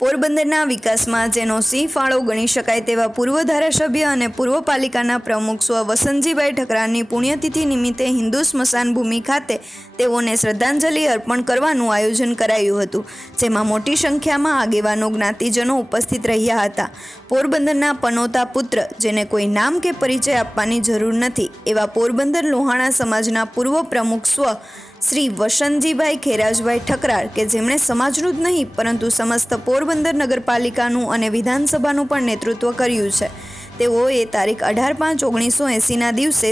પોરબંદરના વિકાસમાં જેનો સિંહ ફાળો ગણી શકાય તેવા પૂર્વ ધારાસભ્ય અને પૂર્વ પાલિકાના પ્રમુખ સ્વ વસંતજીભાઈ ઠકરાની પુણ્યતિથિ નિમિત્તે હિન્દુ સ્મશાન ભૂમિ ખાતે તેઓને શ્રદ્ધાંજલિ અર્પણ કરવાનું આયોજન કરાયું હતું, જેમાં મોટી સંખ્યામાં આગેવાનો, જ્ઞાતિજનો ઉપસ્થિત રહ્યા હતા. પોરબંદરના પનોતા પુત્ર, જેને કોઈ નામ કે પરિચય આપવાની જરૂર નથી, એવા પોરબંદર લોહાણા સમાજના પૂર્વ પ્રમુખ સ્વ શ્રી વસંતજીભાઈ ખેરાજભાઈ ઠકરાર, કે જેમણે સમાજનું જ નહીં, પરંતુ સમસ્ત પોરબંદર નગરપાલિકાનું અને વિધાનસભાનું પણ નેતૃત્વ કર્યું છે. તેઓએ તારીખ અઢાર પાંચ ઓગણીસો એંસીના દિવસે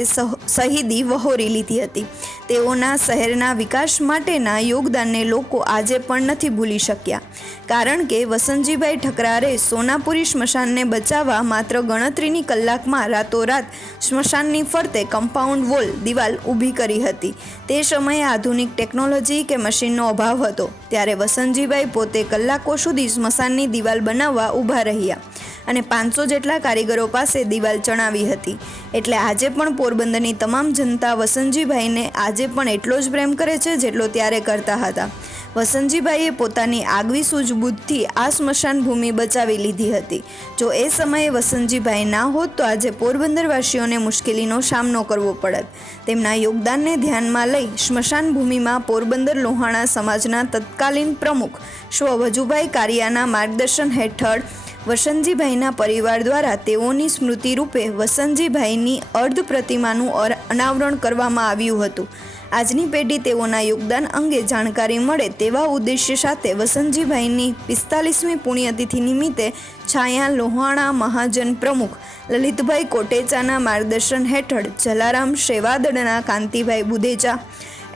શહીદી વહોરી લીધી હતી. તેઓના શહેરના વિકાસ માટેના યોગદાનને લોકો આજે પણ નથી ભૂલી શક્યા. કારણ કે વસંતજીભાઈ ઠકરારે સોનાપુરી સ્મશાનને બચાવવા માત્ર ગણતરીની કલાકમાં રાતોરાત સ્મશાનની ફરતે કમ્પાઉન્ડ વોલ દિવાલ ઊભી કરી હતી. તે સમયે આધુનિક ટેકનોલોજી કે મશીનનો અભાવ હતો. ત્યારે વસંતજીભાઈ પોતે કલાકો સુધી સ્મશાનની દિવાલ બનાવવા ઊભા રહ્યા. અને પાંચસો જેટલા કારીગરો પાસે દિવાલ ચણાવી હતી. એટલે આજે પણ પોરબંદરની તમામ જનતા વસંતજીભાઈને આજે પણ એટલો જ પ્રેમ કરે છે જેટલો ત્યારે કરતા હતા. વસંતજીભાઈએ પોતાની આગવી સૂઝબૂઝથી આ સ્મશાન ભૂમિ બચાવી લીધી હતી. જો એ સમયે વસંતજીભાઈ ના હોત તો આજે પોરબંદરવાસીઓને મુશ્કેલીનો સામનો કરવો પડત. તેમના યોગદાનને ધ્યાનમાં લઈ સ્મશાન ભૂમિમાં પોરબંદર લોહાણા સમાજના તત્કાલીન પ્રમુખ સ્વ વજુભાઈ કારિયાના માર્ગદર્શન હેઠળ વસંતજીભાઈના પરિવાર દ્વારા તેઓની સ્મૃતિ રૂપે વસંતજીભાઈની અર્ધ પ્રતિમાનું અનાવરણ કરવામાં આવ્યું હતું. આજની પેઢી તેઓના યોગદાન અંગે જાણકારી મળે તેવા ઉદ્દેશ્ય સાથે વસંતજીભાઈની પિસ્તાલીસમી પુણ્યતિથિ નિમિત્તે છાયા લોહાણા મહાજન પ્રમુખ લલિતભાઈ કોટેચાના માર્ગદર્શન હેઠળ જલારામ સેવાદળના કાંતિભાઈ બુદેચા,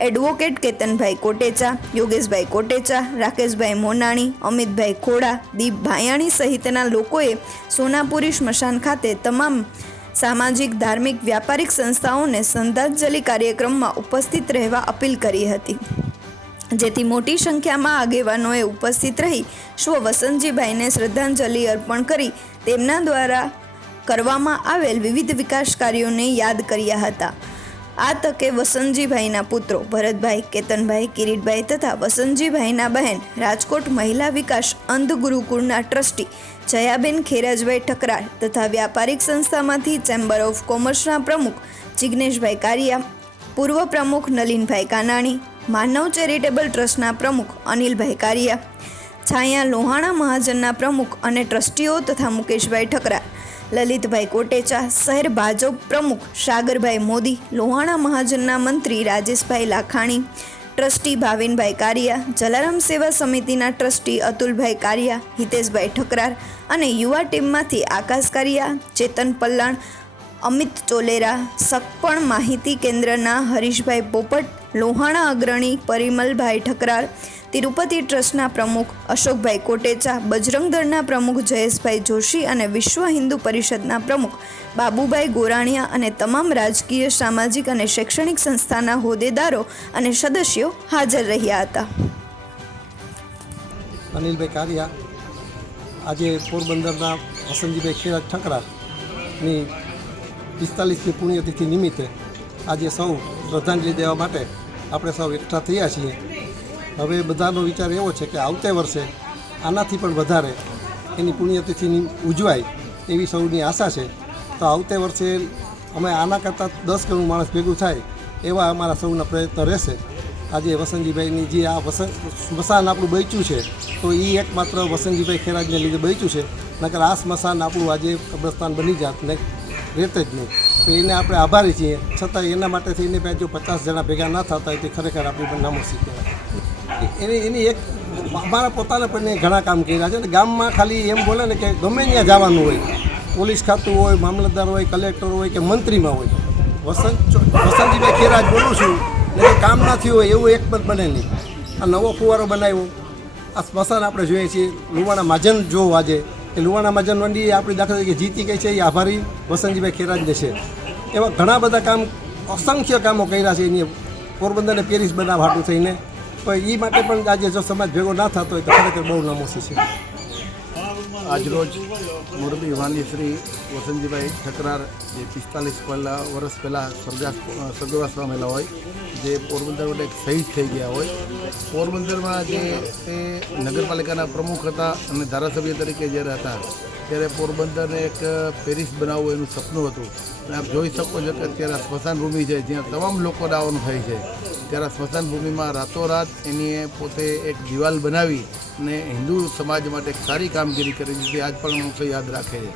એડવોકેટ કેતનભાઈ કોટેચા, યોગેશભાઈ કોટેચા, રાકેશભાઈ મોનાણી, અમિતભાઈ ખોડા દીપ ભાયાણી સહિતના લોકોએ સોનાપુરી સ્મશાન ખાતે તમામ સામાજિક, ધાર્મિક, વ્યાપારિક સંસ્થાઓને શ્રદ્ધાંજલિ કાર્યક્રમમાં ઉપસ્થિત રહેવા અપીલ કરી હતી. જેથી મોટી સંખ્યામાં આગેવાનોએ ઉપસ્થિત રહી સ્વ વસંતજીભાઈને શ્રદ્ધાંજલિ અર્પણ કરી તેમના દ્વારા કરવામાં આવેલ વિવિધ વિકાસ કાર્યોને યાદ કર્યા હતા. આ તકે વસંતજીભાઈના પુત્રો ભરતભાઈ, કેતનભાઈ, કિરીટભાઈ તથા વસંતજીભાઈના બહેન રાજકોટ મહિલા વિકાસ અંધ ગુરુકુળના ટ્રસ્ટી જયાબેન ખેરાજભાઈ ઠકરાર તથા વ્યાપારિક સંસ્થામાંથી ચેમ્બર ઓફ કોમર્સના પ્રમુખ જિજ્ઞેશભાઈ કારિયા, પૂર્વ પ્રમુખ નલિનભાઈ કાનાણી, માનવ ચેરિટેબલ ટ્રસ્ટના પ્રમુખ અનિલભાઈ કારિયા, છાયા લોહાણા મહાજનના પ્રમુખ અને ટ્રસ્ટીઓ તથા મુકેશભાઈ ઠકરાર લલિતભાઈ કોટેચા, શહેર ભાજપ પ્રમુખ સાગરભાઈ મોદી, લોહાણા મહાજનના મંત્રી રાજેશભાઈ લાખાણી, ટ્રસ્ટી ભાવિનભાઈ કારિયા, જલારામ સેવા સમિતિના ટ્રસ્ટી અતુલભાઈ કારિયા, હિતેશભાઈ ઠકરાર અને યુવા ટીમમાંથી આકાશ કારિયા, ચેતન પલ્લાણ, અમિત ચોલેરા સકપણ માહિતી કેન્દ્રના હરીશભાઈ પોપટ લોહાણા અગ્રણી પરિમલભાઈ ઠકરાળ તિરુપતિ ટ્રસ્ટના પ્રમુખ અશોકભાઈ કોટેચા, બજરંગ દળના પ્રમુખ જયેશભાઈ જોશી અને વિશ્વ હિન્દુ પરિષદના પ્રમુખ બાબુભાઈ ગોરાણીયા અને તમામ રાજકીય, સામાજિક અને શૈક્ષણિક સંસ્થાના હોદ્દેદારો અને સદસ્યો હાજર રહ્યા હતા. અનિલભાઈ કારિયા, આજે પોરબંદરના વસંતજીભાઈ ખેરાજ ઠકરાની પિસ્તાલીસમી પુણ્યતિથિ નિમિત્તે આજે સૌ શ્રદ્ધાંજલિ દેવા માટે આપણે સૌ એકઠા થયા છીએ. હવે બધાનો વિચાર એવો છે કે આવતે વર્ષે આનાથી પણ વધારે એની પુણ્યતિથિની ઉજવાય એવી સૌની આશા છે. તો આવતે વર્ષે અમે આના કરતાં દસ ગણું માણસ ભેગું થાય એવા અમારા સૌના પ્રયત્ન રહેશે. આજે વસંતજીભાઈની જે આ વસંત, સ્મશાન આપણું બચ્યું છે, તો એ એકમાત્ર વસંતજીભાઈ ખેરાજને લીધે બચ્યું છે. નકર આ સ્મશાન આપણું આજે કબ્રસ્તાન બની જાત ને રહેતે જ નહીં. તો એને આપણે આભારી છીએ. છતાં એના માટે થઈને બે જો પચાસ જણા ભેગા ના થતા હોય તે ખરેખર આપણી પણ નામોસી કહેવાય. એની એની એક અમારા પોતાના પણ ઘણા કામ કર્યા છે. અને ગામમાં ખાલી એમ બોલે ને કે ગમે ત્યાં જવાનું હોય. પોલીસ ખાતું હોય, મામલતદાર હોય, કલેક્ટર હોય કે મંત્રીમાં હોય. વસંત વસંતજીભાઈ ખેરાજ બોલું છું. એ કામ ના થયું હોય એવું એક પણ બને નહીં. આ નવો ફુવારો બનાવ્યો. આ સ્મશાન આપણે જોઈએ છીએ. લુવાણા માજન જોવો આજે એ લુવાણા માજન મંડી આપણી દાખલા તરીકે જીતી ગઈ છે, એ આભારી વસંતજીભાઈ ખેરાજને છે. એવા ઘણા બધા કામ, અસંખ્ય કામો કર્યા છે, એની પોરબંદરને પેરિસ બનાવવાટું થઈને. તો એ માટે પણ આજે જો સમાજ ભેગો ના થતો હોય તો ખરેખર બહુ નામોસી છે. આજરોજ મોરબી વાની શ્રી વસંતજીભાઈ ઠકરાર જે પિસ્તાલીસ પહેલાં વર્ષ પહેલાં સ્વર્ગાસ સ્વર્ગવાસ પામેલા હોય, જે પોરબંદર માટે શહીદ થઈ ગયા હોય. પોરબંદરમાં જે તે નગરપાલિકાના પ્રમુખ હતા અને ધારાસભ્ય તરીકે જ્યારે હતા ત્યારે પોરબંદરને એક પેરિસ બનાવવું એનું સપનું હતું. અને આપ જોઈ શકો છો કે અત્યારે સ્મશાન ભૂમિ છે, જ્યાં તમામ લોકો આવવાનું થાય છે. ત્યારે સ્મશાન ભૂમિમાં રાતોરાત એની પોતે એક દિવાલ બનાવી અને હિન્દુ સમાજ માટે એક સારી કામગીરી કરી જે આજ પણ માણસો યાદ રાખે છે.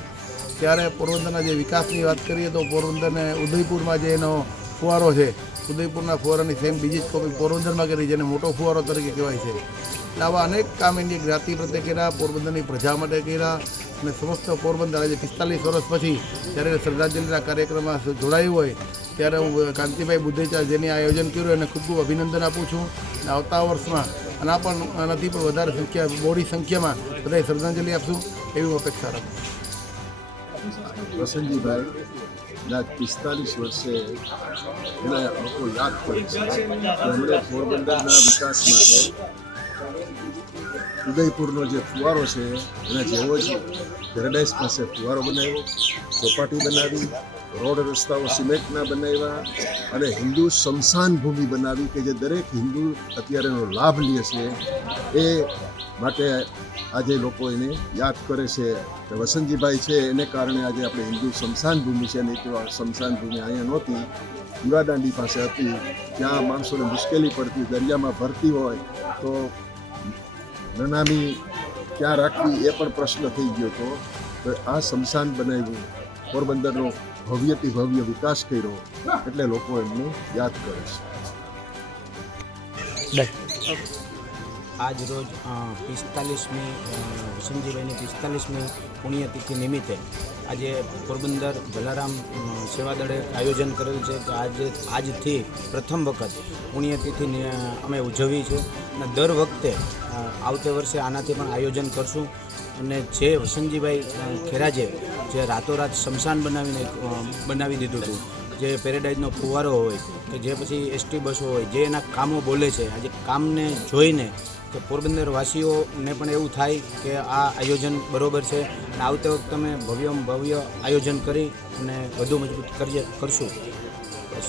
ત્યારે પોરબંદરના જે વિકાસની વાત કરીએ તો પોરબંદરને ઉદયપુરમાં જે એનો ફુવારો છે ઉદયપુરના ફુવારાની સેમ બીજી જ કોપી પોરબંદરમાં કરી, જેને મોટો ફુવારો તરીકે કહેવાય છે. એટલે આવા અનેક કામ એની જ્ઞાતિ પ્રત્યે કર્યા, પોરબંદરની પ્રજા માટે કર્યા, અને સમસ્ત પોરબંદર આજે પિસ્તાલીસ વર્ષ પછી જ્યારે શ્રદ્ધાંજલિના કાર્યક્રમમાં જોડાયું હોય, ત્યારે હું કાંતિભાઈ બુદ્ધેચા જેને આયોજન કર્યું, એને ખૂબ ખૂબ અભિનંદન આપું છું. અને આવતા વર્ષમાં આના પણ, આનાથી પણ વધારે સંખ્યા મોડી સંખ્યામાં બધાએ શ્રદ્ધાંજલિ આપશું, એવી અપેક્ષા રાખું વસંતજીભાઈ ના પિસ્તાલીસ વર્ષે એને લોકો યાદ કરે છે એમણે પોરબંદરના વિકાસ માટે ઉદયપુરનો જે ફુવારો છે એના જેવો જ પેરાડાઇઝ પાસે ફુવારો બનાવ્યો ચોપાટી બનાવી રોડ રસ્તાઓ સિમેન્ટના બનાવ્યા અને હિન્દુ સ્મશાન ભૂમિ બનાવી કે જે દરેક હિન્દુ અત્યારેનો લાભ લે છે, એ માટે આજે લોકો એને યાદ કરે છે. કે વસંતજીભાઈ છે, એને કારણે આજે આપણે હિન્દુ સ્મશાન ભૂમિ છે નહીં તો આ સ્મશાન ભૂમિ અહીંયા નહોતી. દીવાદાંડી પાસે હતી. ત્યાં માણસોને મુશ્કેલી પડતી, દરિયામાં ભરતી હોય તો નનામી ક્યાં રાખવી એ પણ પ્રશ્ન થઈ ગયો હતો. તો આ સ્મશાન બનાવ્યું. પોરબંદરનો ભવ્યથી ભવ્ય વિકાસ કર્યો એટલે લોકો એમને યાદ કરે છે આજ રોજ પિસ્તાલીસમી વસંતજીભાઈની પિસ્તાલીસમી પુણ્યતિથિ નિમિત્તે આજે પોરબંદર જલારામ સેવાદળે આયોજન કરેલું છે કે આજે આજથી પ્રથમ વખત પુણ્યતિથિ અમે ઉજવી છે અને દર વખતે આવતે વર્ષે આનાથી પણ આયોજન કરશું અને જે વસંતજીભાઈ ખેરાજે જે રાતોરાત શમશાન બનાવીને બનાવી દીધું હતું, જે પેરેડાઇઝનો ફુવારો હોય, કે જે પછી એસટી બસો હોય, જે એના કામો બોલે છે, આજે કામને જોઈને કે પોરબંદરવાસીઓને પણ એવું થાય કે આ આયોજન બરોબર છે અને આવતે વખતે અમે ભવ્ય ભવ્ય આયોજન કરી અને વધુ મજબૂત કરીએ કરશું. બસ.